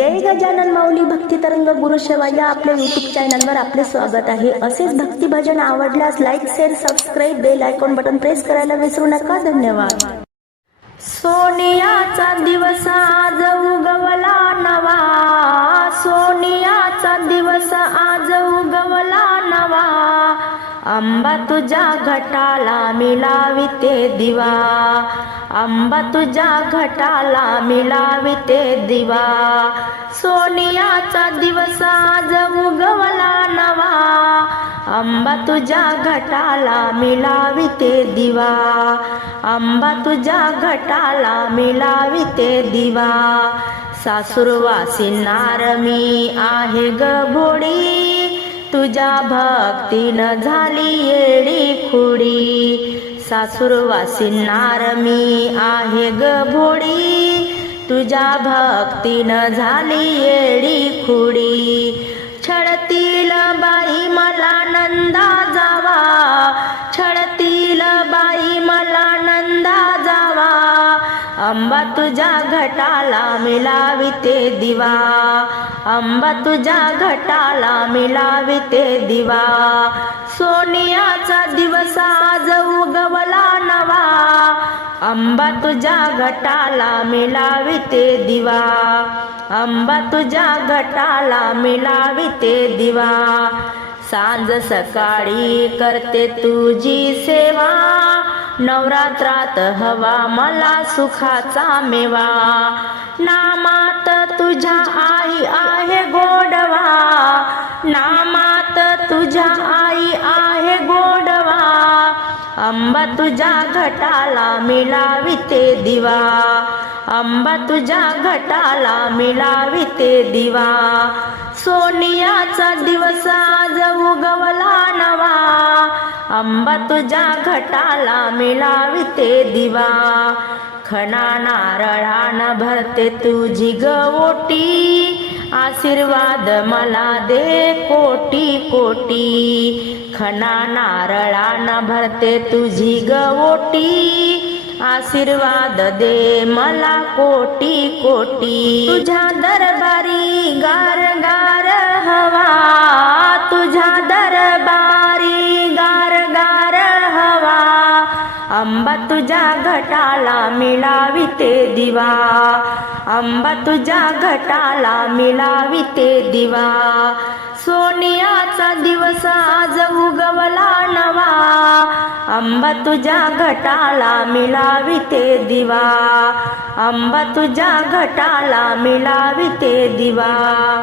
जय गजानन माऊली भक्ती तरंग गुरु सेवा या आपल्या युट्यूब चॅनलवर आपले स्वागत आहे. असेच भक्ती भजन आवडल्यास like share subscribe bell icon button press करायला विसरू नका. धन्यवाद. सोनियाचा दिवस आंबा तुझ्या घटाला मिलाविते दिवा. आंबा तुझ्या घटाला मिलाविते दिवा. सोनियाचा दिवस आज उगवला नवा. आंबा तुझ्या घटाला मिलाविते दिवा. आंबा तुझ्या घटाला मिलाविते दिवा. सासुरवासी मी आहे ग भोडी तुझ्या भक्तीनं झाली येडी खुडी. सासूरवासिनार मी आहे ग भोडी. तुझ्या भक्तीनं झाली येडी खुडी. अंबा तुझ्या घटाला मिलाविते दिवा. अंबा तुझ्या घटाला मिलाविते दिवा. सोनियाचा दिवस आज उगवला नवा. अंबा तुझ्या घटाला मिलाविते दिवा. अंबा तुझ्या घटाला मिलाविते दिवा. सांज सकाळी करते तुझी सेवा. नवरात्रात हवा मला सुखाचा मेवा. नामात तुझ्या आई आहे गोडवा. नामात तुझ्या आई आहे गोडवा. अंबा तुझ्या घटाला मिलाविते दिवा. अंबा तुझ्या घटाला मिलाविते दिवा. सोनियाचा दिवस आज उगवला. अंबा तुझ्या घटाला मिळाविते दिवा. खणा न भरते तुझी गवोटी आशीर्वाद मला दे कोटी कोटी. खणा न भरते तुझी गवोटी आशीर्वाद दे मला कोटी कोटी. तुझ्या दरबारी गार गार हवा. तुझ्या दर अंबा तुझ्या घटाला मिळाविते दिवा. अंबा तुझ्या घटाला मिळाविते दिवा. सोनियाचा दिवस आज उगवला नवा. अंबा तुझ्या घटाला मिळाविते दिवा. अंबा तुझ्या घटाला मिळाविते दिवा.